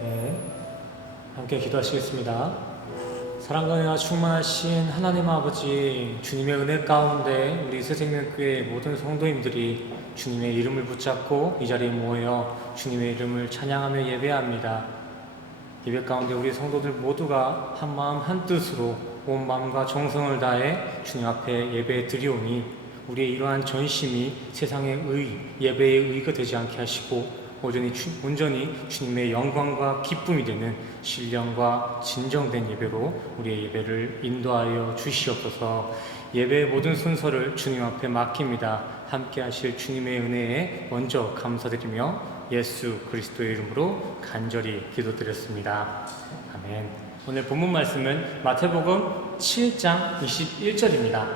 네, 함께 기도하시겠습니다. 사랑과 은혜가 충만하신 하나님 아버지, 주님의 은혜 가운데 우리 새생명교회 모든 성도님들이 주님의 이름을 붙잡고 이 자리에 모여 주님의 이름을 찬양하며 예배합니다. 예배 가운데 우리 성도들 모두가 한 마음 한 뜻으로 온 마음과 정성을 다해 주님 앞에 예배 드리오니 우리의 이러한 전심이 세상의 예배의 의가 되지 않게 하시고 온전히 주님의 영광과 기쁨이 되는 신령과 진정된 예배로 우리의 예배를 인도하여 주시옵소서. 예배의 모든 순서를 주님 앞에 맡깁니다. 함께 하실 주님의 은혜에 먼저 감사드리며 예수 그리스도의 이름으로 간절히 기도드렸습니다. 아멘. 오늘 본문 말씀은 마태복음 7장 21절입니다.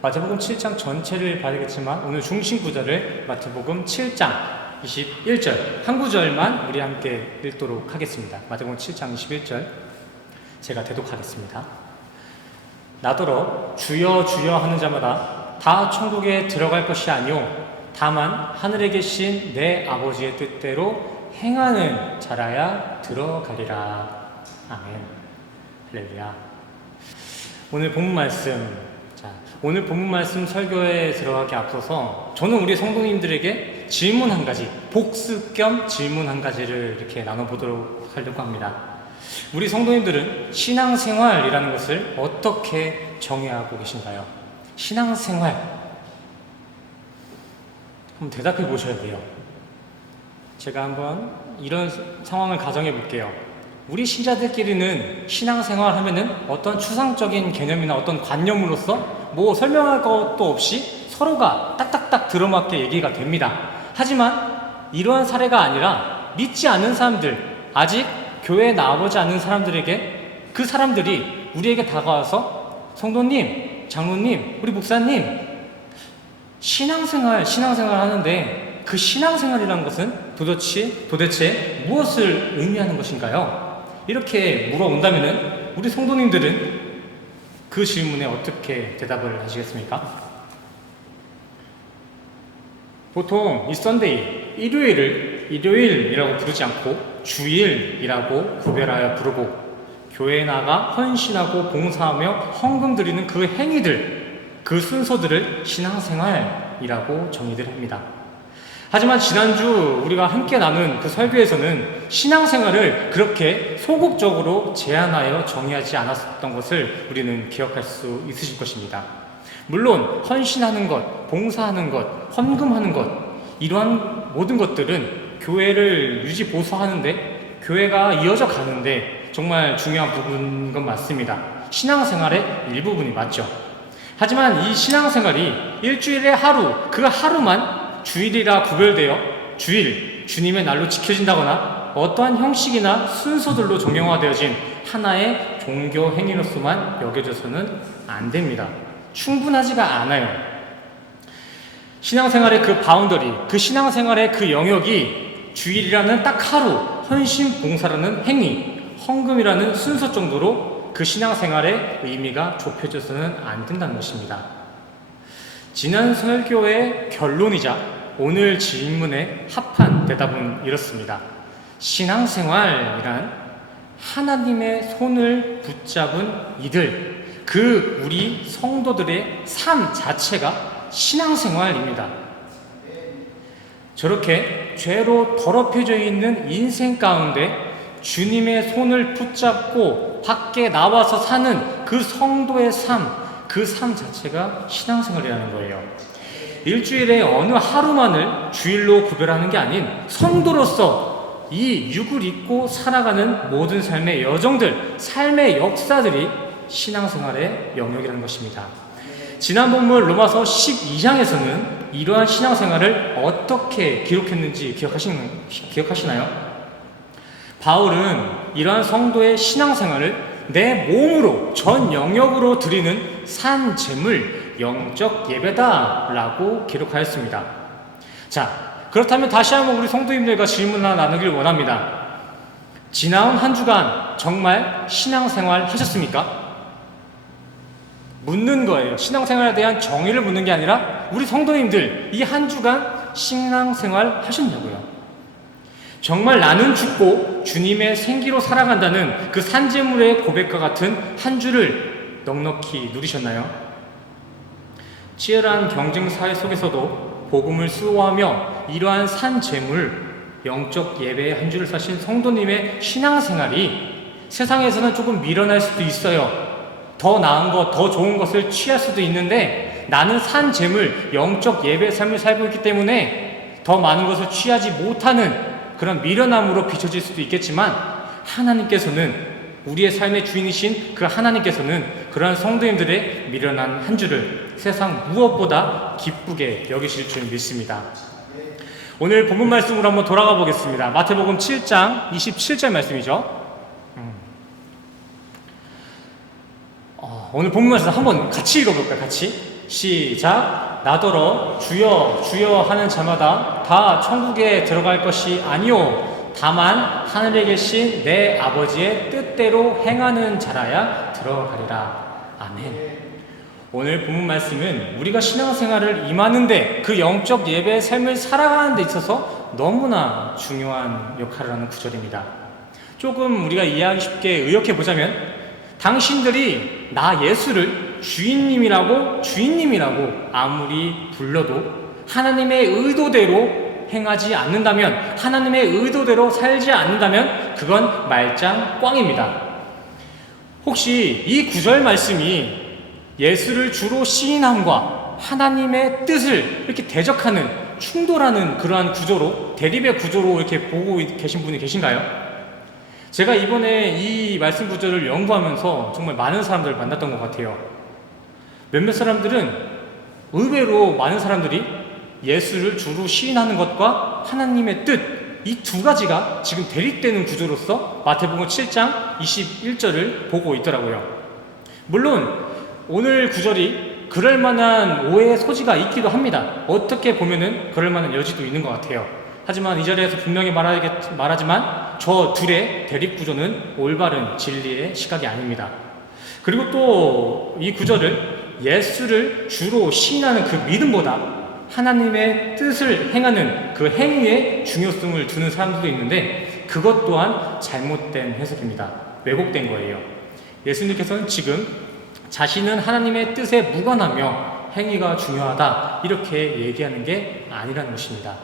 마태복음 7장 전체를 봐야겠지만 오늘 중심 구절을 마태복음 7장 21절 한 구절만 우리 함께 읽도록 하겠습니다. 마태복음 7장 21절 제가 대독하겠습니다. 나더러 주여 주여 하는 자마다 다 천국에 들어갈 것이 아니오 다만 하늘에 계신 내 아버지의 뜻대로 행하는 자라야 들어가리라. 아멘. 할렐루야. 오늘 본문 말씀 설교에 들어가기 앞서서 저는 우리 성도님들에게 질문 한 가지, 복습 겸 질문 한 가지를 이렇게 나눠보도록 하려고 합니다. 우리 성도님들은 신앙생활이라는 것을 어떻게 정의하고 계신가요? 신앙생활. 한번 대답해 보셔야 돼요. 제가 한번 이런 상황을 가정해 볼게요. 우리 신자들끼리는 신앙생활 하면은 어떤 추상적인 개념이나 어떤 관념으로서 뭐 설명할 것도 없이 서로가 딱딱딱 들어맞게 얘기가 됩니다. 하지만 이러한 사례가 아니라 믿지 않는 사람들, 아직 교회에 나와보지 않는 사람들에게 그 사람들이 우리에게 다가와서 성도님, 장로님, 우리 목사님 신앙생활 하는데 그 신앙생활이라는 것은 도대체 무엇을 의미하는 것인가요? 이렇게 물어온다면은 우리 성도님들은 그 질문에 어떻게 대답을 하시겠습니까? 보통 이 썬데이, 일요일이라고 부르지 않고 주일이라고 구별하여 부르고 교회에 나가 헌신하고 봉사하며 헌금 드리는 그 행위들, 그 순서들을 신앙생활이라고 정의를 합니다. 하지만 지난주 우리가 함께 나눈 그 설교에서는 신앙생활을 그렇게 소극적으로 제한하여 정의하지 않았던 것을 우리는 기억할 수 있으실 것입니다. 물론 헌신하는 것, 봉사하는 것, 헌금하는 것 이러한 모든 것들은 교회를 유지 보수하는데 교회가 이어져 가는데 정말 중요한 부분인 건 맞습니다. 신앙생활의 일부분이 맞죠. 하지만 이 신앙생활이 일주일에 하루, 그 하루만 주일이라 구별되어 주님의 날로 지켜진다거나 어떠한 형식이나 순서들로 정형화되어진 하나의 종교 행위로서만 여겨져서는 안 됩니다. 충분하지가 않아요. 신앙생활의 그 바운더리, 그 신앙생활의 그 영역이 주일이라는 딱 하루, 헌신 봉사라는 행위, 헌금이라는 순서 정도로 그 신앙생활의 의미가 좁혀져서는 안 된다는 것입니다. 지난 설교의 결론이자 오늘 질문에 합한 대답은 이렇습니다. 신앙생활이란 하나님의 손을 붙잡은 이들, 그 우리 성도들의 삶 자체가 신앙생활입니다. 저렇게 죄로 더럽혀져 있는 인생 가운데 주님의 손을 붙잡고 밖에 나와서 사는 그 성도의 삶, 그 삶 자체가 신앙생활이라는 거예요. 일주일에 어느 하루만을 주일로 구별하는 게 아닌 성도로서 이 육을 입고 살아가는 모든 삶의 여정들, 삶의 역사들이 신앙생활의 영역이라는 것입니다. 지난 본문 로마서 12장에서는 이러한 신앙생활을 어떻게 기록했는지 기억하시나요? 바울은 이러한 성도의 신앙생활을 내 몸으로 전 영역으로 드리는 산 제물 영적 예배다라고 기록하였습니다. 자, 그렇다면 다시 한번 우리 성도님들과 질문 하나 나누길 원합니다. 지나온 한 주간 정말 신앙생활 하셨습니까? 묻는 거예요. 신앙생활에 대한 정의를 묻는 게 아니라 우리 성도님들 이 한 주간 신앙생활 하셨냐고요. 정말 나는 죽고 주님의 생기로 살아간다는 그 산제물의 고백과 같은 한 주를 넉넉히 누리셨나요? 치열한 경쟁 사회 속에서도 복음을 수호하며 이러한 산제물, 영적 예배의 한 주를 사신 성도님의 신앙생활이 세상에서는 조금 미련할 수도 있어요. 더 나은 것, 더 좋은 것을 취할 수도 있는데 나는 산제물, 영적 예배의 삶을 살고 있기 때문에 더 많은 것을 취하지 못하는 그런 미련함으로 비춰질 수도 있겠지만 하나님께서는 우리의 삶의 주인이신 그 하나님께서는 그러한 성도님들의 미련한 한 주를 세상 무엇보다 기쁘게 여기실 줄 믿습니다. 오늘 본문 말씀으로 한번 돌아가 보겠습니다. 마태복음 7장 27절 말씀이죠. 오늘 본문 말씀 한번 같이 읽어볼까요? 같이 시작. 나더러 주여 주여 하는 자마다 다 천국에 들어갈 것이 아니요 다만 하늘에 계신 내 아버지의 뜻대로 행하는 자라야 들어가리라. 아멘. 오늘 본문 말씀은 우리가 신앙생활을 임하는데 그 영적 예배의 삶을 살아가는 데 있어서 너무나 중요한 역할을 하는 구절입니다. 조금 우리가 이해하기 쉽게 의역해 보자면 당신들이 나 예수를 주인님이라고 아무리 불러도 하나님의 의도대로 행하지 않는다면, 하나님의 의도대로 살지 않는다면 그건 말짱 꽝입니다. 혹시 이 구절 말씀이 예수를 주로 시인함과 하나님의 뜻을 이렇게 대적하는, 충돌하는 그러한 구조로, 대립의 구조로 이렇게 보고 계신 분이 계신가요? 제가 이번에 이 말씀 구절을 연구하면서 정말 많은 사람들을 만났던 것 같아요. 몇몇 사람들은 의외로 많은 사람들이 예수를 주로 시인하는 것과 하나님의 뜻, 이 두 가지가 지금 대립되는 구조로서 마태복음 7장 21절을 보고 있더라고요. 물론 오늘 구절이 그럴 만한 오해의 소지가 있기도 합니다. 어떻게 보면은 그럴 만한 여지도 있는 것 같아요. 하지만 이 자리에서 분명히 말하지만 저 둘의 대립 구조는 올바른 진리의 시각이 아닙니다. 그리고 또 이 구절을 예수를 주로 시인하는 그 믿음보다 하나님의 뜻을 행하는 그 행위에 중요성을 두는 사람들도 있는데 그것 또한 잘못된 해석입니다. 왜곡된 거예요. 예수님께서는 지금 자신은 하나님의 뜻에 무관하며 행위가 중요하다 이렇게 얘기하는 게 아니라는 것입니다.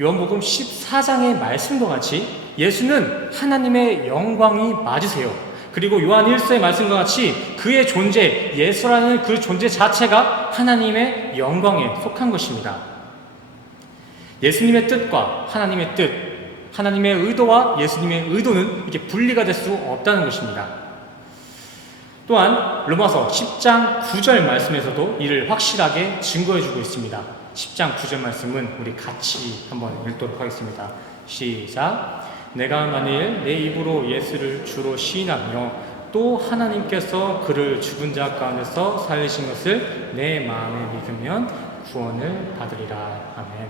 요한복음 14장의 말씀과 같이 예수는 하나님의 영광이 맞으세요. 그리고 요한 1서의 말씀과 같이 그의 존재, 예수라는 그 존재 자체가 하나님의 영광에 속한 것입니다. 예수님의 뜻과 하나님의 뜻, 하나님의 의도와 예수님의 의도는 이렇게 분리가 될 수 없다는 것입니다. 또한 로마서 10장 9절 말씀에서도 이를 확실하게 증거해주고 있습니다. 10장 9절 말씀은 우리 같이 한번 읽도록 하겠습니다. 시작. 내가 만일 내 입으로 예수를 주로 시인하며 또 하나님께서 그를 죽은 자 가운데서 살리신 것을 내 마음에 믿으면 구원을 받으리라. 아멘.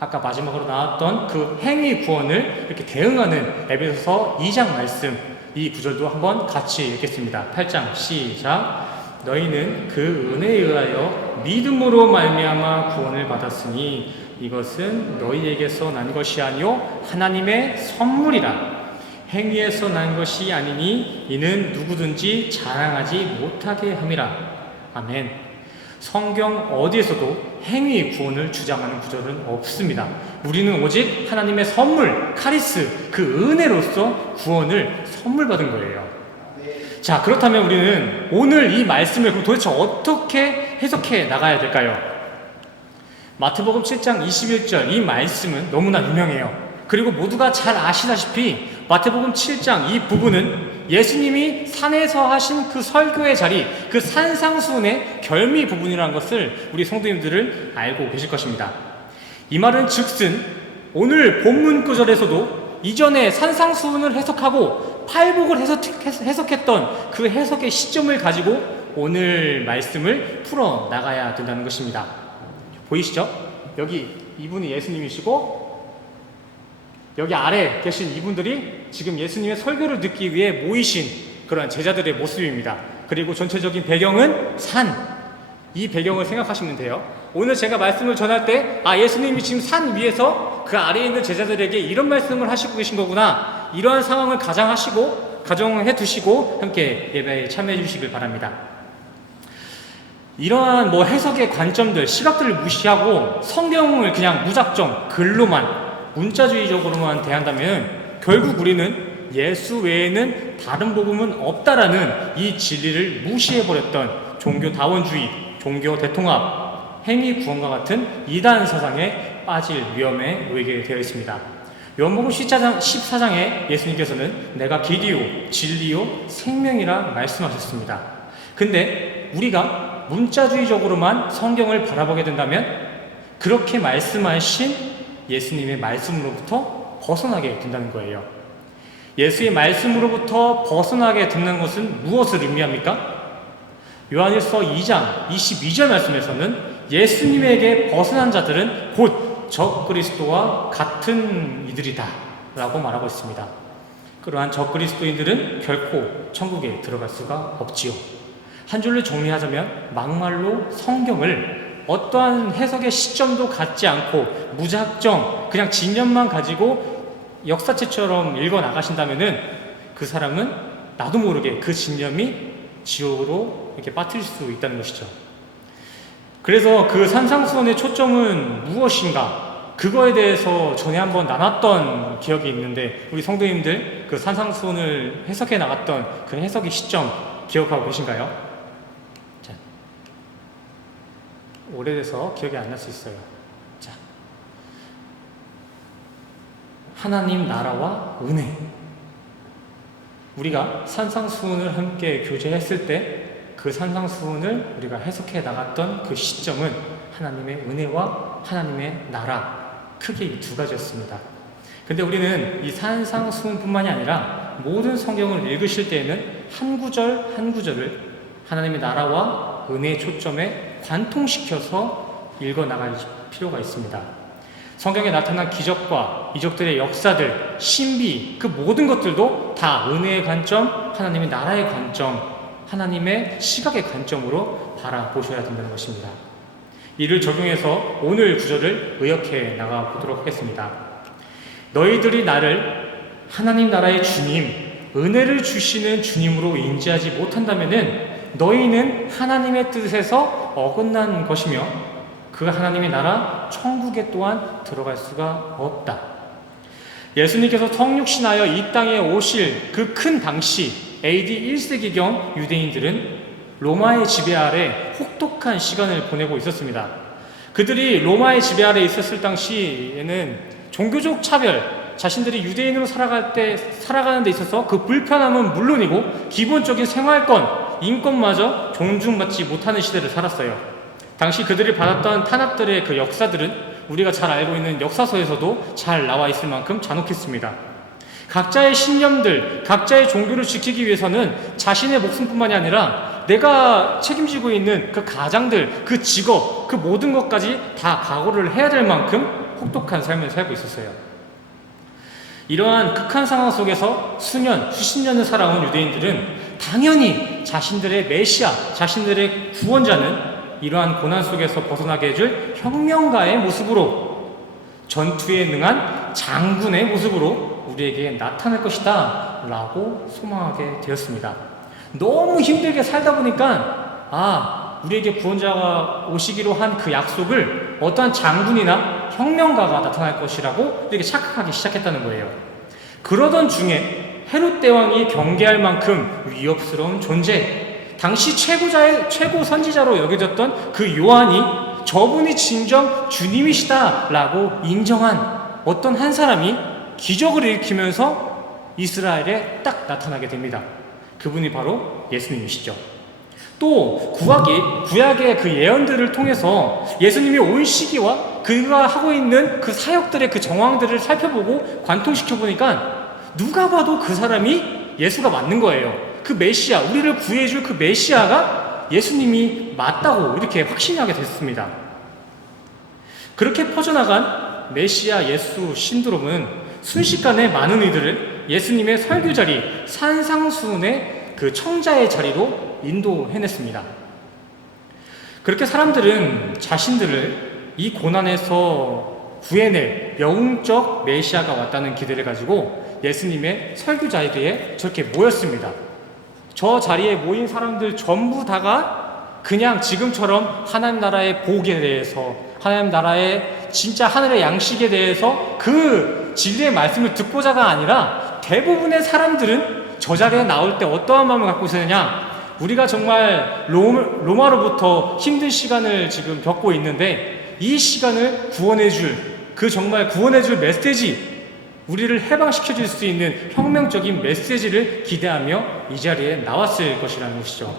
아까 마지막으로 나왔던 그 행위 구원을 이렇게 대응하는 에베소서 2장 말씀, 이 구절도 한번 같이 읽겠습니다. 8장 시작. 너희는 그 은혜에 의하여 믿음으로 말미암아 구원을 받았으니 이것은 너희에게서 난 것이 아니요 하나님의 선물이라. 행위에서 난 것이 아니니 이는 누구든지 자랑하지 못하게 함이라. 아멘. 성경 어디에서도 행위 구원을 주장하는 구절은 없습니다. 우리는 오직 하나님의 선물, 카리스, 그 은혜로서 구원을 선물 받은 거예요. 자, 그렇다면 우리는 오늘 이 말씀을 그럼 도대체 어떻게 해석해 나가야 될까요? 마태복음 7장 21절 이 말씀은 너무나 유명해요. 그리고 모두가 잘 아시다시피 마태복음 7장 이 부분은 예수님이 산에서 하신 그 설교의 자리, 그 산상수훈의 결미 부분이라는 것을 우리 성도님들을 알고 계실 것입니다. 이 말은 즉슨 오늘 본문 구절에서도 이전에 산상수훈을 해석하고 팔복을 해석했던 그 해석의 시점을 가지고 오늘 말씀을 풀어 나가야 된다는 것입니다. 보이시죠? 여기 이분이 예수님이시고 여기 아래 계신 이분들이 지금 예수님의 설교를 듣기 위해 모이신 그런 제자들의 모습입니다. 그리고 전체적인 배경은 산, 이 배경을 생각하시면 돼요. 오늘 제가 말씀을 전할 때 예수님이 지금 산 위에서 그 아래에 있는 제자들에게 이런 말씀을 하시고 계신 거구나, 이러한 상황을 가정해 두시고 함께 예배에 참여해 주시길 바랍니다. 이러한 해석의 관점들, 시각들을 무시하고 성경을 그냥 무작정 글로만, 문자주의적으로만 대한다면 결국 우리는 예수 외에는 다른 복음은 없다라는 이 진리를 무시해버렸던 종교다원주의, 종교 대통합, 행위 구원과 같은 이단 사상에 빠질 위험에 놓이게 되어 있습니다. 요한복음 14장에 예수님께서는 내가 길이요 진리요 생명이라 말씀하셨습니다. 근데 우리가 문자주의적으로만 성경을 바라보게 된다면 그렇게 말씀하신 예수님의 말씀으로부터 벗어나게 된다는 거예요. 예수의 말씀으로부터 벗어나게 되는 것은 무엇을 의미합니까? 요한일서 2장 22절 말씀에서는 예수님에게 벗어난 자들은 곧 적그리스도와 같은 이들이다 라고 말하고 있습니다. 그러한 적그리스도인들은 결코 천국에 들어갈 수가 없지요. 한 줄로 정리하자면 막말로 성경을 어떠한 해석의 시점도 갖지 않고 무작정 그냥 진념만 가지고 역사책처럼 읽어 나가신다면은 그 사람은 나도 모르게 그 진념이 지옥으로 이렇게 빠뜨릴 수 있다는 것이죠. 그래서 그 산상수훈의 초점은 무엇인가? 그거에 대해서 전에 한번 나눴던 기억이 있는데 우리 성도님들 그 산상수훈을 해석해 나갔던 그 해석의 시점 기억하고 계신가요? 자, 오래돼서 기억이 안 날 수 있어요. 자, 하나님 나라와 은혜. 우리가 산상수훈을 함께 교제했을 때 그 산상수훈을 우리가 해석해 나갔던 그 시점은 하나님의 은혜와 하나님의 나라, 크게 이 두 가지였습니다. 근데 우리는 이 산상수훈뿐만이 아니라 모든 성경을 읽으실 때에는 한 구절 한 구절을 하나님의 나라와 은혜의 초점에 관통시켜서 읽어 나갈 필요가 있습니다. 성경에 나타난 기적과 이적들의 역사들, 신비, 그 모든 것들도 다 은혜의 관점, 하나님의 나라의 관점, 하나님의 시각의 관점으로 바라보셔야 된다는 것입니다. 이를 적용해서 오늘 구절을 의역해 나가 보도록 하겠습니다. 너희들이 나를 하나님 나라의 주님, 은혜를 주시는 주님으로 인지하지 못한다면은 너희는 하나님의 뜻에서 어긋난 것이며 그 하나님의 나라 천국에 또한 들어갈 수가 없다. 예수님께서 성육신하여 이 땅에 오실 그 큰 당시 AD 1세기경 유대인들은 로마의 지배 아래 혹독한 시간을 보내고 있었습니다. 그들이 로마의 지배 아래 있었을 당시에는 종교적 차별, 자신들이 유대인으로 살아가는 데 있어서 그 불편함은 물론이고 기본적인 생활권, 인권마저 존중받지 못하는 시대를 살았어요. 당시 그들이 받았던 탄압들의 그 역사들은 우리가 잘 알고 있는 역사서에서도 잘 나와 있을 만큼 잔혹했습니다. 각자의 신념들, 각자의 종교를 지키기 위해서는 자신의 목숨뿐만이 아니라 내가 책임지고 있는 그 가장들, 그 직업, 그 모든 것까지 다 각오를 해야 될 만큼 혹독한 삶을 살고 있었어요. 이러한 극한 상황 속에서 수년, 수십 년을 살아온 유대인들은 당연히 자신들의 메시아, 자신들의 구원자는 이러한 고난 속에서 벗어나게 해줄 혁명가의 모습으로, 전투에 능한 장군의 모습으로 우리에게 나타날 것이다 라고 소망하게 되었습니다. 너무 힘들게 살다 보니까 우리에게 구원자가 오시기로 한 그 약속을 어떠한 장군이나 혁명가가 나타날 것이라고 이렇게 착각하기 시작했다는 거예요. 그러던 중에 헤롯 대왕이 경계할 만큼 위협스러운 존재, 당시 최고 선지자로 여겨졌던 그 요한이 저분이 진정 주님이시다 라고 인정한 어떤 한 사람이 기적을 일으키면서 이스라엘에 딱 나타나게 됩니다. 그분이 바로 예수님이시죠. 또 구약의 그 예언들을 통해서 예수님이 온 시기와 그가 하고 있는 그 사역들의 그 정황들을 살펴보고 관통시켜 보니까 누가 봐도 그 사람이 예수가 맞는 거예요. 그 메시아, 우리를 구해줄 그 메시아가 예수님이 맞다고 이렇게 확신하게 됐습니다. 그렇게 퍼져나간 메시아 예수 신드롬은 순식간에 많은 이들을 예수님의 설교 자리, 산상수훈의 그 청자의 자리로 인도해냈습니다. 그렇게 사람들은 자신들을 이 고난에서 구해낼 영웅적 메시아가 왔다는 기대를 가지고 예수님의 설교 자리에 저렇게 모였습니다. 저 자리에 모인 사람들 전부 다가 그냥 지금처럼 하나님 나라의 복에 대해서, 하나님 나라의 진짜 하늘의 양식에 대해서 그 진리의 말씀을 듣고자가 아니라, 대부분의 사람들은 저 자리에 나올 때 어떠한 마음을 갖고 있었느냐? 우리가 정말 로마로부터 힘든 시간을 지금 겪고 있는데, 이 시간을 구원해줄, 그 정말 구원해줄 메시지, 우리를 해방시켜줄 수 있는 혁명적인 메시지를 기대하며 이 자리에 나왔을 것이라는 것이죠.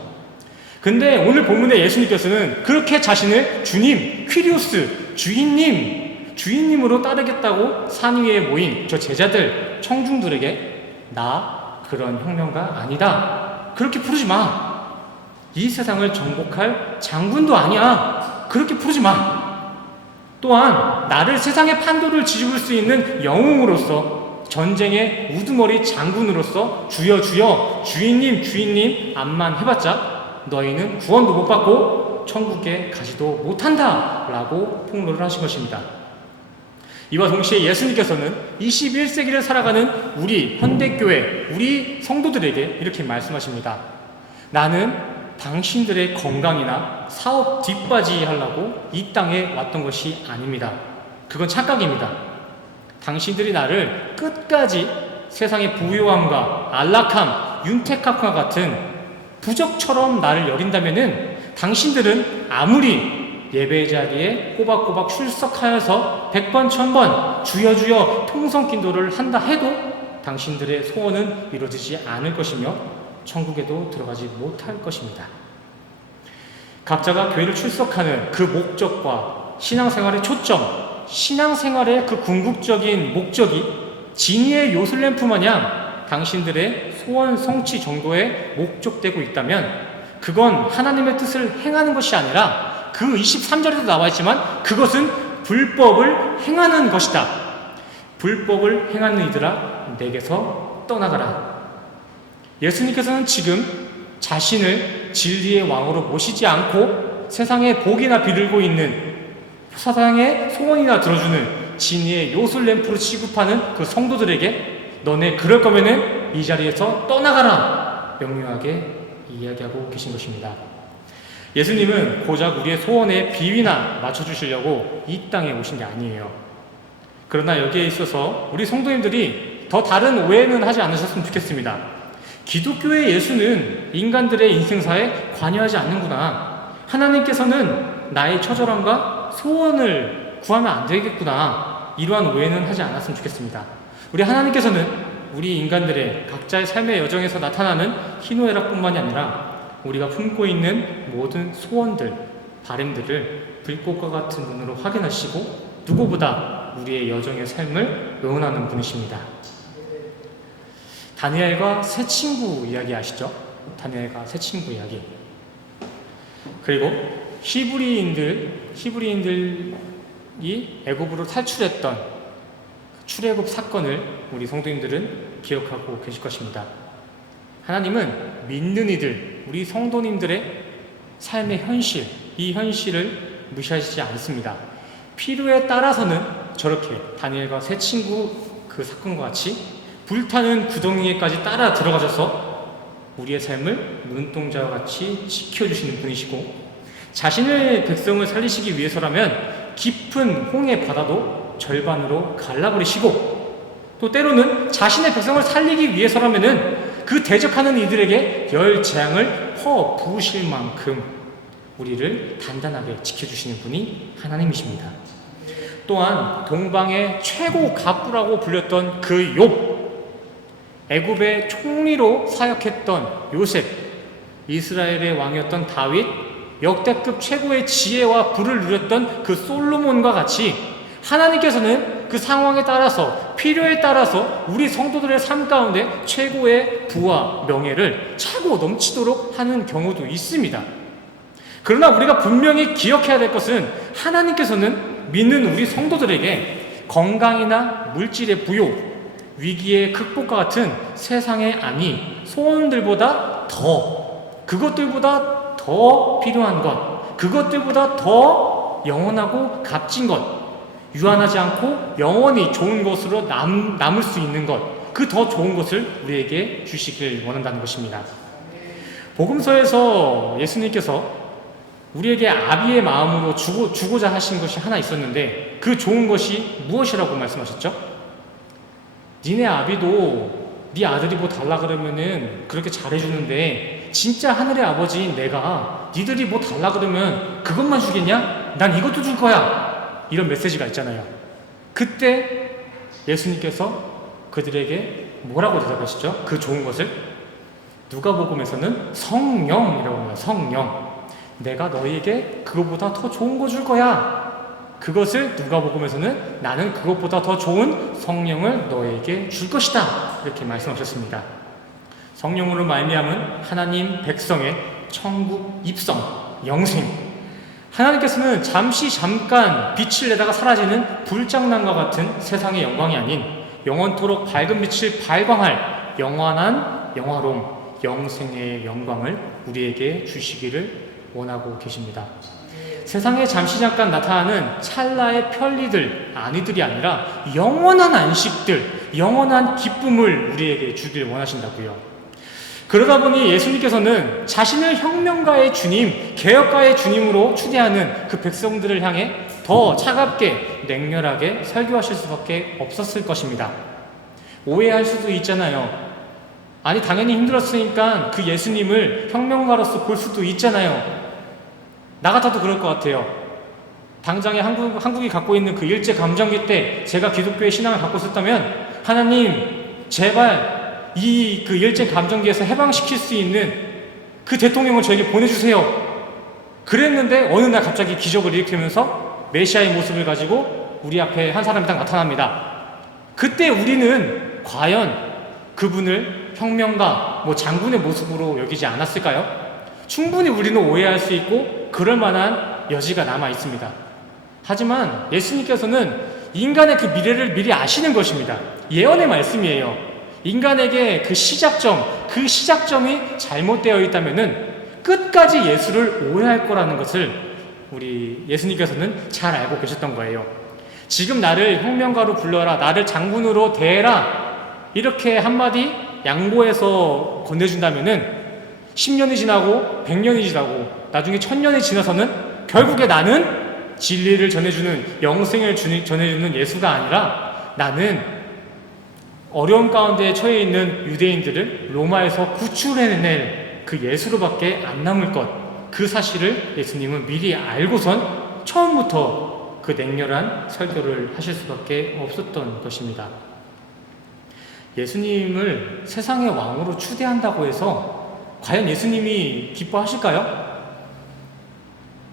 근데 오늘 본문의 예수님께서는 그렇게 자신을 주님, 퀴리오스, 주인님으로 따르겠다고 산 위에 모인 저 제자들, 청중들에게 나 그런 혁명가 아니다, 그렇게 부르지 마. 이 세상을 정복할 장군도 아니야, 그렇게 부르지 마. 또한 나를 세상의 판도를 뒤집을 수 있는 영웅으로서, 전쟁의 우두머리 장군으로서 주여 주여 주인님 암만 해봤자 너희는 구원도 못 받고 천국에 가지도 못한다 라고 폭로를 하신 것입니다. 이와 동시에 예수님께서는 21세기를 살아가는 우리 현대교회, 우리 성도들에게 이렇게 말씀하십니다. 나는 당신들의 건강이나 사업 뒷받이 하려고 이 땅에 왔던 것이 아닙니다. 그건 착각입니다. 당신들이 나를 끝까지 세상의 부유함과 안락함, 윤택함과 같은 부적처럼 나를 여긴다면은 당신들은 아무리 예배 자리에 꼬박꼬박 출석하여서 100번, 1000번 주여 주여 통성기도를 한다 해도 당신들의 소원은 이루어지지 않을 것이며 천국에도 들어가지 못할 것입니다. 각자가 교회를 출석하는 그 목적과 신앙생활의 초점, 신앙생활의 그 궁극적인 목적이 진리의 요술램프 마냥 당신들의 소원 성취 정도에 목적되고 있다면, 그건 하나님의 뜻을 행하는 것이 아니라, 그 23절에도 나와 있지만 그것은 불법을 행하는 것이다. 불법을 행하는 이들아 내게서 떠나가라. 예수님께서는 지금 자신을 진리의 왕으로 모시지 않고 세상에 복이나 빌고 있는, 사상의 소원이나 들어주는 진리의 요술램프로 취급하는 그 성도들에게 너네 그럴 거면은 이 자리에서 떠나가라 명료하게 이야기하고 계신 것입니다. 예수님은 고작 우리의 소원에 비위나 맞춰주시려고 이 땅에 오신 게 아니에요. 그러나 여기에 있어서 우리 성도님들이 더 다른 오해는 하지 않으셨으면 좋겠습니다. 기독교의 예수는 인간들의 인생사에 관여하지 않는구나, 하나님께서는 나의 처절함과 소원을 구하면 안 되겠구나, 이러한 오해는 하지 않았으면 좋겠습니다. 우리 하나님께서는 우리 인간들의 각자의 삶의 여정에서 나타나는 희노애락뿐만이 아니라 우리가 품고 있는 모든 소원들, 바램들을 불꽃과 같은 눈으로 확인하시고 누구보다 우리의 여정의 삶을 응원하는 분이십니다. 다니엘과 새 친구 이야기 아시죠? 다니엘과 새 친구 이야기. 그리고 히브리인들이 애굽으로 탈출했던 출애굽 사건을 우리 성도님들은 기억하고 계실 것입니다. 하나님은 믿는 이들, 우리 성도님들의 삶의 현실, 이 현실을 무시하시지 않습니다. 필요에 따라서는 저렇게 다니엘과 새 친구 그 사건과 같이 불타는 구덩이에까지 따라 들어가셔서 우리의 삶을 눈동자와 같이 지켜주시는 분이시고, 자신의 백성을 살리시기 위해서라면 깊은 홍해 바다도 절반으로 갈라버리시고, 또 때로는 자신의 백성을 살리기 위해서라면은 그 대적하는 이들에게 열 재앙을 퍼 부으실 만큼 우리를 단단하게 지켜주시는 분이 하나님이십니다. 또한 동방의 최고 갑부라고 불렸던 그 욥, 애굽의 총리로 사역했던 요셉, 이스라엘의 왕이었던 다윗, 역대급 최고의 지혜와 부를 누렸던 그 솔로몬과 같이 하나님께서는 그 상황에 따라서, 필요에 따라서 우리 성도들의 삶 가운데 최고의 부와 명예를 차고 넘치도록 하는 경우도 있습니다. 그러나 우리가 분명히 기억해야 될 것은, 하나님께서는 믿는 우리 성도들에게 건강이나 물질의 부요, 위기의 극복과 같은 세상의 안위, 소원들보다 더, 그것들보다 더 필요한 것, 그것들보다 더 영원하고 값진 것, 유한하지 않고 영원히 좋은 것으로 남을 수 있는 것, 그 더 좋은 것을 우리에게 주시길 원한다는 것입니다. 복음서에서 예수님께서 우리에게 아비의 마음으로 주고자 하신 것이 하나 있었는데, 그 좋은 것이 무엇이라고 말씀하셨죠? 니네 아비도 네 아들이 뭐 달라 그러면은 그렇게 잘해주는데, 진짜 하늘의 아버지인 내가 니들이 뭐 달라 그러면 그것만 주겠냐? 난 이것도 줄 거야! 이런 메시지가 있잖아요. 그때 예수님께서 그들에게 뭐라고 대답하시죠? 그 좋은 것을 누가복음에서는 성령이라고 합니다. 성령. 내가 너희에게 그것보다 더 좋은 거 줄 거야. 그것을 누가복음에서는 나는 그것보다 더 좋은 성령을 너희에게 줄 것이다, 이렇게 말씀하셨습니다. 성령으로 말미암은 하나님 백성의 천국 입성, 영생. 하나님께서는 잠깐 빛을 내다가 사라지는 불장난과 같은 세상의 영광이 아닌 영원토록 밝은 빛을 발광할 영원한 영화로움, 영생의 영광을 우리에게 주시기를 원하고 계십니다. 세상에 잠깐 나타나는 찰나의 편리들, 안위들이 아니라 영원한 안식들, 영원한 기쁨을 우리에게 주길 원하신다고요. 그러다 보니 예수님께서는 자신을 혁명가의 주님, 개혁가의 주님으로 추대하는 그 백성들을 향해 더 차갑게, 냉렬하게 설교하실 수밖에 없었을 것입니다. 오해할 수도 있잖아요. 아니, 당연히 힘들었으니까 그 예수님을 혁명가로서 볼 수도 있잖아요. 나 같아도 그럴 것 같아요. 당장에 한국이 갖고 있는 그 일제감정기 때 제가 기독교의 신앙을 갖고 있었다면, 하나님 제발 이 그 일제감정기에서 해방시킬 수 있는 그 대통령을 저에게 보내주세요. 그랬는데 어느 날 갑자기 기적을 일으키면서 메시아의 모습을 가지고 우리 앞에 한 사람이 딱 나타납니다. 그때 우리는 과연 그분을 혁명가, 장군의 모습으로 여기지 않았을까요? 충분히 우리는 오해할 수 있고 그럴 만한 여지가 남아 있습니다. 하지만 예수님께서는 인간의 그 미래를 미리 아시는 것입니다. 예언의 말씀이에요. 인간에게 그 시작점이 잘못되어 있다면은 끝까지 예수를 오해할 거라는 것을 우리 예수님께서는 잘 알고 계셨던 거예요. 지금 나를 혁명가로 불러라, 나를 장군으로 대해라, 이렇게 한마디 양보해서 건네준다면은 10년이 지나고 100년이 지나고 나중에 1000년이 지나서는 결국에 나는 진리를 전해주는, 영생을 전해주는 예수가 아니라 나는 어려운 가운데 처해 있는 유대인들을 로마에서 구출해낼 그 예수로밖에 안 남을 것, 그 사실을 예수님은 미리 알고선 처음부터 그 냉렬한 설교를 하실 수밖에 없었던 것입니다. 예수님을 세상의 왕으로 추대한다고 해서 과연 예수님이 기뻐하실까요?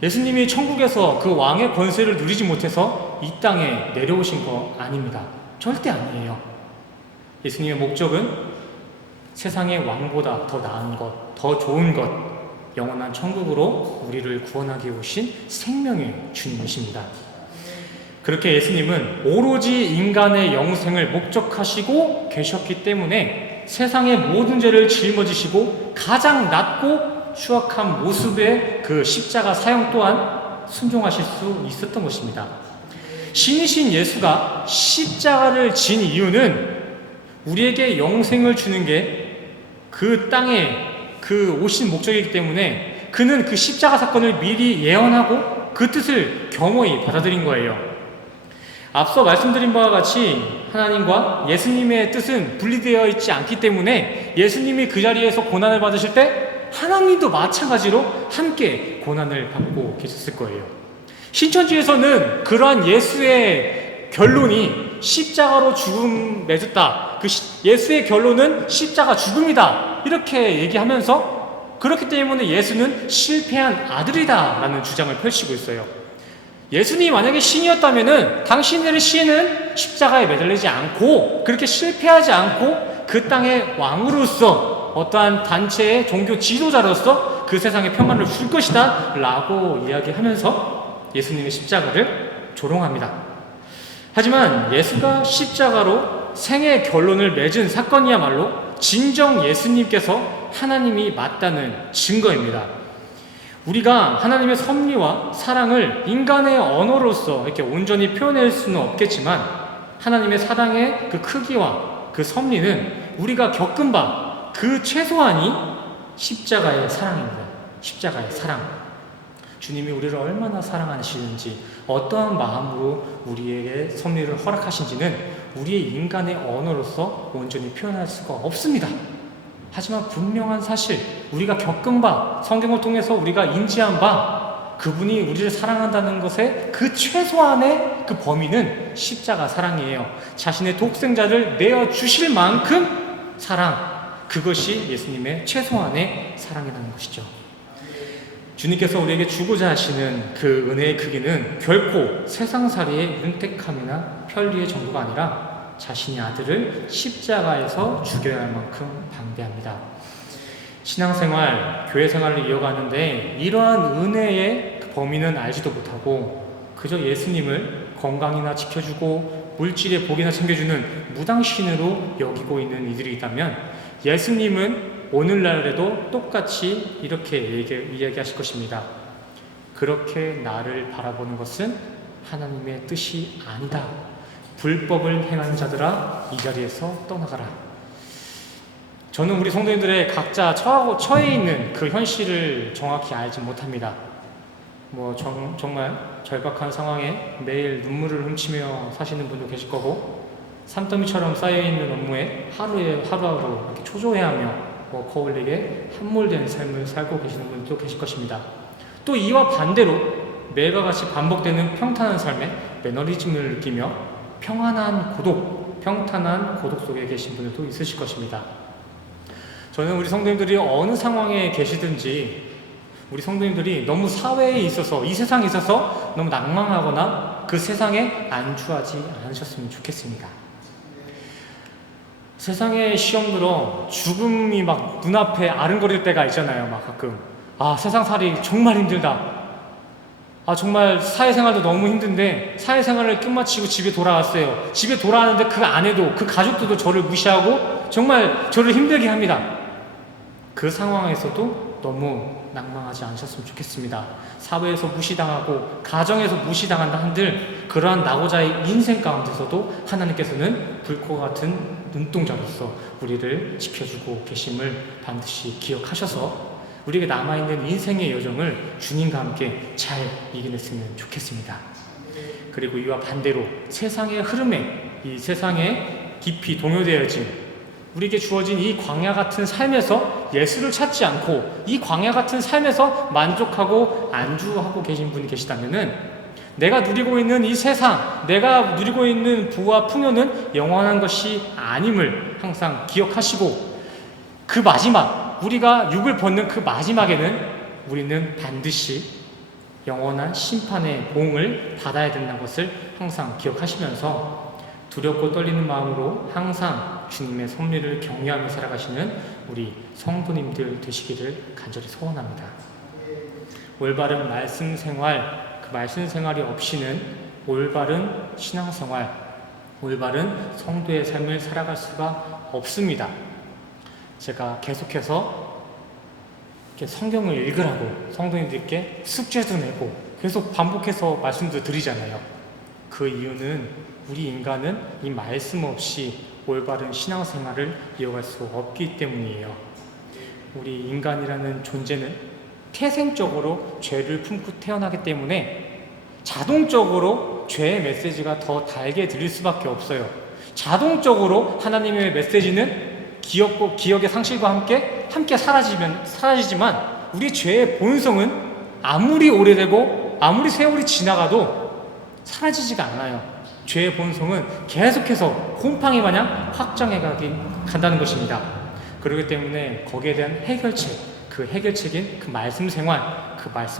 예수님이 천국에서 그 왕의 권세를 누리지 못해서 이 땅에 내려오신 거 아닙니다. 절대 아니에요. 예수님의 목적은 세상의 왕보다 더 나은 것, 더 좋은 것, 영원한 천국으로 우리를 구원하기 오신 생명의 주님이십니다. 그렇게 예수님은 오로지 인간의 영생을 목적하시고 계셨기 때문에 세상의 모든 죄를 짊어지시고 가장 낮고 추악한 모습의 그 십자가 사형 또한 순종하실 수 있었던 것입니다. 신이신 예수가 십자가를 진 이유는 우리에게 영생을 주는 게 그 땅에 그 오신 목적이기 때문에 그는 그 십자가 사건을 미리 예언하고 그 뜻을 겸허히 받아들인 거예요. 앞서 말씀드린 바와 같이 하나님과 예수님의 뜻은 분리되어 있지 않기 때문에 예수님이 그 자리에서 고난을 받으실 때 하나님도 마찬가지로 함께 고난을 받고 계셨을 거예요. 신천지에서는 그러한 예수의 결론이 십자가로 죽음 맺었다, 예수의 결론은 십자가 죽음이다, 이렇게 얘기하면서 그렇기 때문에 예수는 실패한 아들이다 라는 주장을 펼치고 있어요. 예수님이 만약에 신이었다면은 당신들의 신은 십자가에 매달리지 않고 그렇게 실패하지 않고 그 땅의 왕으로서 어떠한 단체의 종교 지도자로서 그 세상에 평안을 줄 것이다 라고 이야기하면서 예수님의 십자가를 조롱합니다. 하지만 예수가 십자가로 생의 결론을 맺은 사건이야말로 진정 예수님께서 하나님이 맞다는 증거입니다. 우리가 하나님의 섭리와 사랑을 인간의 언어로서 이렇게 온전히 표현할 수는 없겠지만 하나님의 사랑의 그 크기와 그 섭리는 우리가 겪은 바 그 최소한이 십자가의 사랑입니다. 십자가의 사랑. 주님이 우리를 얼마나 사랑하시는지, 어떠한 마음으로 우리에게 섭리를 허락하신지는 우리의 인간의 언어로서 온전히 표현할 수가 없습니다. 하지만 분명한 사실, 우리가 겪은 바, 성경을 통해서 우리가 인지한 바, 그분이 우리를 사랑한다는 것의 그 최소한의 그 범위는 십자가 사랑이에요. 자신의 독생자를 내어주실 만큼 사랑, 그것이 예수님의 최소한의 사랑이라는 것이죠. 주님께서 우리에게 주고자 하시는 그 은혜의 크기는 결코 세상살이의 윤택함이나 편리의 정도가 아니라 자신의 아들을 십자가에서 죽여야 할 만큼 방대합니다. 신앙생활, 교회생활을 이어가는데 이러한 은혜의 범위는 알지도 못하고 그저 예수님을 건강이나 지켜주고 물질의 복이나 챙겨주는 무당신으로 여기고 있는 이들이 있다면 예수님은 오늘날에도 똑같이 이렇게 이야기하실 것입니다. 그렇게 나를 바라보는 것은 하나님의 뜻이 아니다. 불법을 행한 자들아 이 자리에서 떠나가라. 저는 우리 성도님들의 각자 처해 있는 그 현실을 정확히 알지 못합니다. 정말 절박한 상황에 매일 눈물을 훔치며 사시는 분도 계실 거고 산더미처럼 쌓여있는 업무에 하루하루 이렇게 초조해하며 워커홀릭에 함몰된 삶을 살고 계시는 분도 계실 것입니다. 또 이와 반대로 매일과 같이 반복되는 평탄한 삶에 매너리즘을 느끼며 평탄한 고독 속에 계신 분들도 있으실 것입니다. 저는 우리 성도님들이 어느 상황에 계시든지 우리 성도님들이 너무 사회에 있어서 이 세상에 있어서 너무 낭망하거나 그 세상에 안주하지 않으셨으면 좋겠습니다. 세상에 시험 들어 죽음이 막 눈앞에 아른거릴 때가 있잖아요. 막 가끔 세상살이 정말 힘들다. 정말 사회생활도 너무 힘든데 사회생활을 끝마치고 집에 돌아왔어요. 집에 돌아왔는데 그 아내도 그 가족들도 저를 무시하고 정말 저를 힘들게 합니다. 그 상황에서도 너무 낭망하지 않으셨으면 좋겠습니다. 사회에서 무시당하고 가정에서 무시당한다 한들 그러한 낙오자의 인생 가운데서도 하나님께서는 불꽃 같은 눈동자로서 우리를 지켜주고 계심을 반드시 기억하셔서 우리에게 남아있는 인생의 여정을 주님과 함께 잘 이겨냈으면 좋겠습니다. 그리고 이와 반대로 세상의 흐름에 이 세상에 깊이 동요되어진 우리에게 주어진 이 광야 같은 삶에서 예수를 찾지 않고 이 광야 같은 삶에서 만족하고 안주하고 계신 분이 계시다면은 내가 누리고 있는 이 세상, 내가 누리고 있는 부와 풍요는 영원한 것이 아님을 항상 기억하시고 그 마지막, 우리가 육을 벗는 그 마지막에는 우리는 반드시 영원한 심판의 보응을 받아야 된다는 것을 항상 기억하시면서 두렵고 떨리는 마음으로 항상 주님의 섭리를 경외하며 살아가시는 우리 성도님들 되시기를 간절히 소원합니다. 올바른 말씀 생활, 그 말씀 생활이 없이는 올바른 신앙생활, 올바른 성도의 삶을 살아갈 수가 없습니다. 제가 계속해서 이렇게 성경을 읽으라고 성도님들께 숙제도 내고 계속 반복해서 말씀도 드리잖아요. 그 이유는 우리 인간은 이 말씀 없이 올바른 신앙생활을 이어갈 수 없기 때문이에요. 우리 인간이라는 존재는 태생적으로 죄를 품고 태어나기 때문에 자동적으로 죄의 메시지가 더 달게 들릴 수밖에 없어요. 자동적으로 하나님의 메시지는 기억의 상실과 함께 사라지지만 우리 죄의 본성은 아무리 오래되고 아무리 세월이 지나가도 사라지지가 않아요. 죄의 본성은 계속해서 곰팡이 마냥 확장해 간다는 것입니다. 그렇기 때문에 거기에 대한 해결책인 그 말씀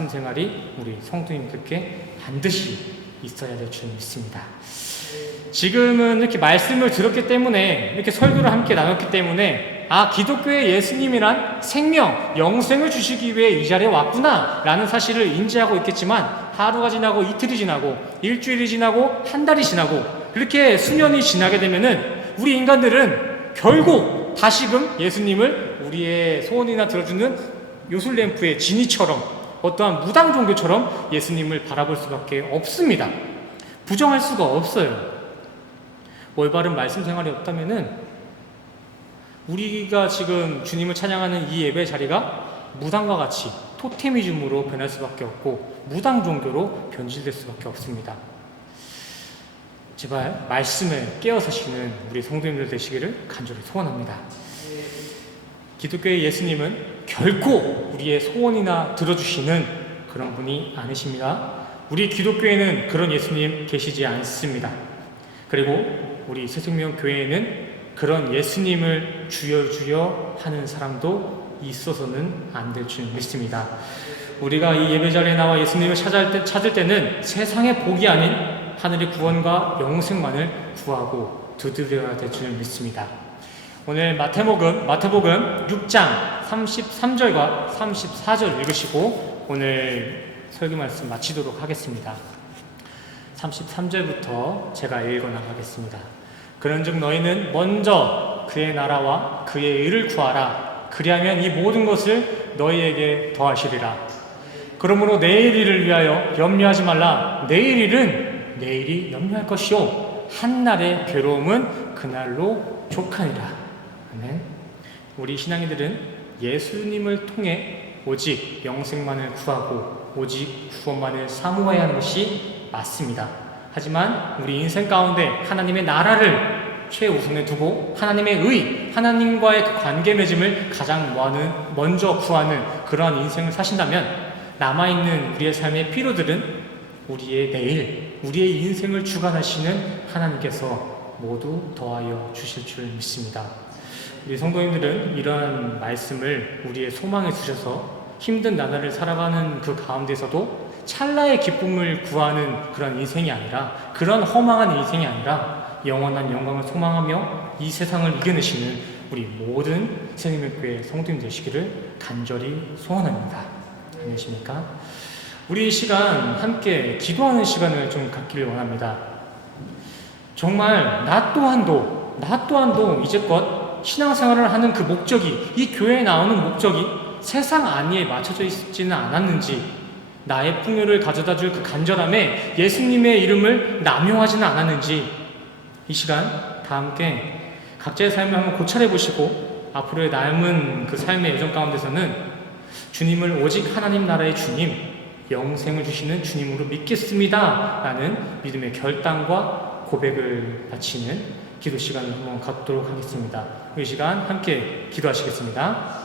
생활이 우리 성도님들께 반드시 있어야 될 줄 믿습니다. 지금은 이렇게 말씀을 들었기 때문에, 이렇게 설교를 함께 나눴기 때문에, 기독교의 예수님이란 생명, 영생을 주시기 위해 이 자리에 왔구나 라는 사실을 인지하고 있겠지만, 하루가 지나고 이틀이 지나고 일주일이 지나고 한 달이 지나고 그렇게 수년이 지나게 되면은 우리 인간들은 결국 다시금 예수님을 우리의 소원이나 들어주는 요술램프의 지니처럼 어떠한 무당 종교처럼 예수님을 바라볼 수밖에 없습니다. 부정할 수가 없어요. 올바른 말씀 생활이 없다면은 우리가 지금 주님을 찬양하는 이 예배 자리가 무당과 같이 토테미즘으로 변할 수밖에 없고 무당 종교로 변질될 수밖에 없습니다. 제발 말씀에 깨어서시는 우리 성도님들 되시기를 간절히 소원합니다. 기독교의 예수님은 결코 우리의 소원이나 들어주시는 그런 분이 아니십니다. 우리 기독교에는 그런 예수님 계시지 않습니다. 그리고 우리 새생명교회에는 그런 예수님을 주여 하는 사람도 있어서는 안 될 줄 믿습니다. 우리가 이 예배자리에 나와 예수님을 찾을 때는 세상의 복이 아닌 하늘의 구원과 영생만을 구하고 두드려야 될 줄 믿습니다. 오늘 마태복음 6장 33절과 34절 읽으시고 오늘 설교 말씀 마치도록 하겠습니다. 33절부터 제가 읽어나가겠습니다. 그런즉 너희는 먼저 그의 나라와 그의 의를 구하라. 그리하면 이 모든 것을 너희에게 더하시리라. 그러므로 내일 일을 위하여 염려하지 말라. 내일 일은 내일이 염려할 것이요 한날의 괴로움은 그날로 족하니라. 아멘. 우리 신앙인들은 예수님을 통해 오직 영생만을 구하고 오직 구원만을 사모해야 하는 것이 맞습니다. 하지만 우리 인생 가운데 하나님의 나라를 최우선에 두고 하나님의 의, 하나님과의 그 관계 맺음을 가장 먼저 구하는 그러한 인생을 사신다면 남아있는 우리의 삶의 피로들은 우리의 내일, 우리의 인생을 주관하시는 하나님께서 모두 더하여 주실 줄 믿습니다. 우리 성도님들은 이러한 말씀을 우리의 소망에 두셔서 힘든 나날을 살아가는 그 가운데서도 찰나의 기쁨을 구하는 그런 인생이 아니라, 그런 허망한 인생이 아니라 영원한 영광을 소망하며 이 세상을 이겨내시는 우리 모든 새생명교회 성도님 되시기를 간절히 소원합니다. 안녕하십니까? 우리 이 시간 함께 기도하는 시간을 좀 갖기를 원합니다. 정말 나 또한도 이제껏 신앙생활을 하는 그 목적이, 이 교회에 나오는 목적이 세상 안위에 맞춰져 있지는 않았는지, 나의 풍요를 가져다 줄 그 간절함에 예수님의 이름을 남용하지는 않았는지, 이 시간 다 함께 각자의 삶을 한번 고찰해 보시고 앞으로의 남은 그 삶의 여정 가운데서는 주님을 오직 하나님 나라의 주님, 영생을 주시는 주님으로 믿겠습니다 라는 믿음의 결단과 고백을 바치는 기도 시간을 한번 갖도록 하겠습니다. 이 시간 함께 기도하시겠습니다.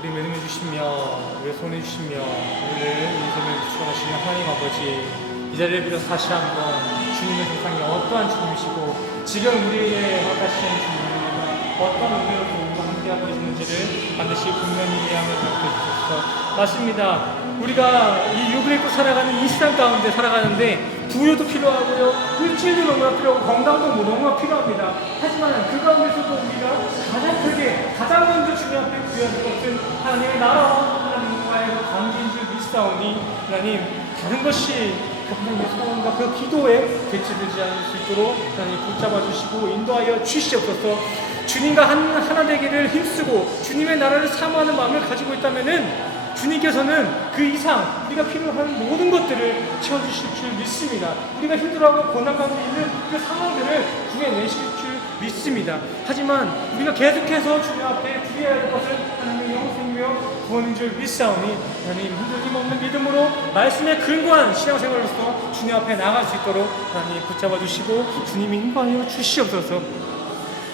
우리 믿음해 주시며 우리 손해 주시며 오늘 인생을 주관하시는 하나님 아버지, 이 자리를 빌어서 다시 한번 주님의 세상이 어떠한 주님이시고 지금 우리에게 허락하신 주님입니다. 어떤 은혜로 우리와 함께하고 계시는지를 반드시 분명히 이해하며 가르쳐 주셔서 맞습니다. 우리가 이 욕을 입고 살아가는 이 세상 가운데 살아가는데 부여도 필요하고요, 물질도 너무나 필요하고 건강도 너무나 필요합니다. 하지만 그 가운데서도 우리가 가장 크게 가장 먼저 주님 앞에 구해야 할 것은 하나님의 나라와 하나님과의 관계인 줄 믿사오니 하나님, 다른 것이 그 하나님의 소원과 그 기도에 대체되지 않을 수 있도록 하나님 붙잡아 주시고 인도하여 주시옵소서. 주님과 하나 되기를 힘쓰고 주님의 나라를 사모하는 마음을 가지고 있다면은 주님께서는 그 이상 우리가 필요한 모든 것들을 채워주실 줄 믿습니다. 우리가 힘들어하고 고난 가운데 있는 그 상황들을 구해내실 줄 믿습니다. 하지만 우리가 계속해서 주님 앞에 구해야 할 것은 하나님의 영생이며 구원인 줄 믿사오니 하나님, 흔들림 없는 믿음으로 말씀에 근거한 신앙생활로서 주님 앞에 나갈 수 있도록 하나님 붙잡아 주시고 주님이 인도하여 주시옵소서.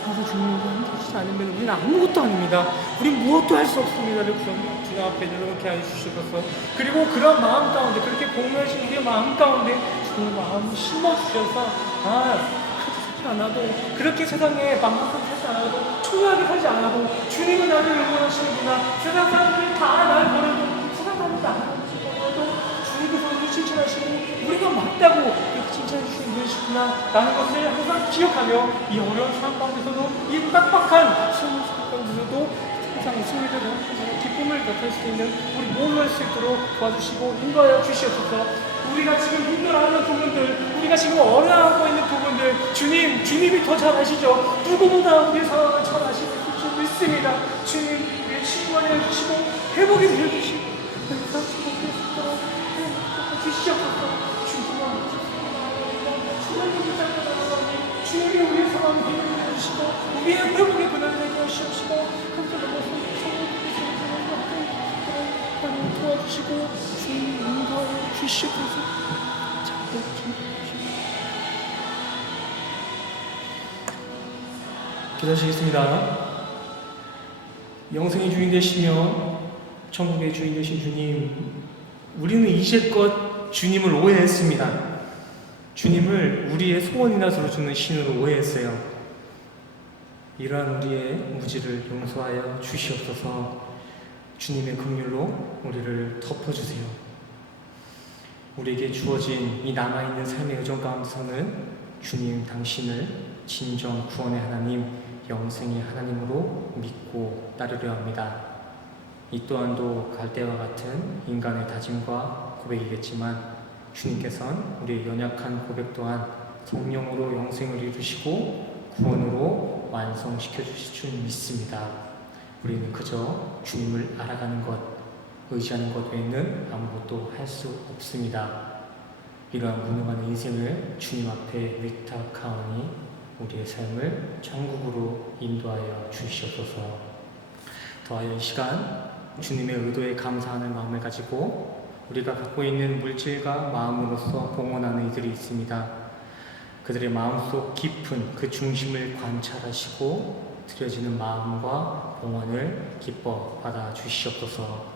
그래서 주님과 함께 하시지 않으면 우리는 아무것도 아닙니다. 우리는 무엇도 할 수 없습니다. 주님 앞에 이렇게 해주시옵소서. 그리고 그런 마음 가운데, 그렇게 공유하신 우리의 마음 가운데 주님의 마음을 심어주셔서 그렇게 살지 않아도, 그렇게 세상에 방법하게 살지 않아도, 초라하게 살지 않아도 주님은 나를 응원하시는구나, 세상 사람들이 다 날 버려도, 세상 사람들이 나를 버려도 주님께서 우리를 칭찬하시고 우리가 맞다고 그렇게 칭찬해 주시는 분이시구나 라는 것을 항상 기억하며 이 어려운 상황 가운데서도, 이 빡빡한 시험 가운데서도 항상 승리되고 기쁨을 나타낼 수 있는 우리 모두 할 수 있도록 도와주시고 인도하여 주시옵소서. 우리가 지금 힘들어하는 부분들, 우리가 지금 어려워하고 있는 부분들, 주님이 더 잘 아시죠? 누구보다 우리의 상황을 잘 아시는 줄 믿습니다. 주님, 우리의 친구가 되어주시고 회복이 되어주시고 주시옵소서. 주님만 주님을 따라가니 주님이 우리의 상황을 해결해 주시고 우리의 회복의 고난을 해결해 주시옵시고 도와주시고 주님 인도하여 주시옵소서. 기도하시겠습니다. 영생의 주인 되시며 천국의 주인 되신 주님, 우리는 이제껏 주님을 오해했습니다. 주님을 우리의 소원이나 들어주는 신으로 오해했어요. 이러한 우리의 무지를 용서하여 주시옵소서. 주님의 긍휼로 우리를 덮어주세요. 우리에게 주어진 이 남아있는 삶의 여정 가운데서는 주님 당신을 진정 구원의 하나님, 영생의 하나님으로 믿고 따르려 합니다. 이 또한도 갈대와 같은 인간의 다짐과 고백이겠지만 주님께서는 우리의 연약한 고백 또한 성령으로 영생을 이루시고 구원으로 완성시켜 주실 줄 믿습니다. 우리는 그저 주님을 알아가는 것, 의지하는 것 외에는 아무것도 할 수 없습니다. 이러한 무능한 인생을 주님 앞에 의탁하오니 우리의 삶을 천국으로 인도하여 주시옵소서. 더하여 이 시간 주님의 의도에 감사하는 마음을 가지고 우리가 갖고 있는 물질과 마음으로서 봉헌하는 이들이 있습니다. 그들의 마음속 깊은 그 중심을 관찰하시고 드려지는 마음과 봉헌을 기뻐 받아 주시옵소서.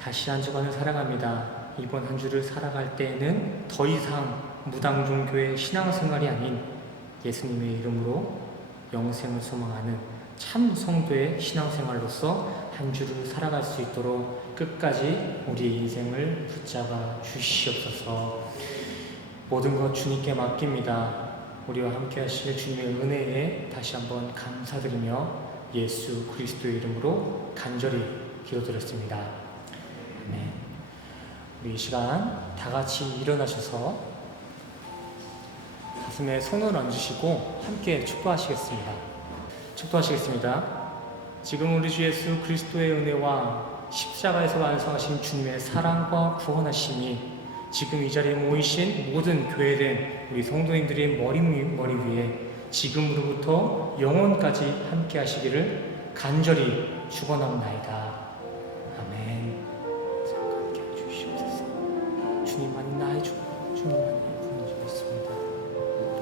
다시 한 주간을 살아갑니다. 이번 한 주를 살아갈 때에는 더 이상 무당종교의 신앙생활이 아닌 예수님의 이름으로 영생을 소망하는 참 성도의 신앙생활로서 한 주를 살아갈 수 있도록 끝까지 우리의 인생을 붙잡아 주시옵소서. 모든 것 주님께 맡깁니다. 우리와 함께 하실 주님의 은혜에 다시 한번 감사드리며 예수 그리스도의 이름으로 간절히 기도드렸습니다. 네. 우리 이 시간 다 같이 일어나셔서 가슴에 손을 얹으시고 함께 축도하시겠습니다. 축도하시겠습니다. 지금 우리 주 예수 그리스도의 은혜와 십자가에서 완성하신 주님의 사랑과 구원하심이 지금 이 자리에 모이신 모든 교회된 우리 성도님들의 머리 위에 지금으로부터 영원까지 함께 하시기를 간절히 축원합나이다. 아멘. 함께 주시옵소서. 주님만이 나의 주, 주님만이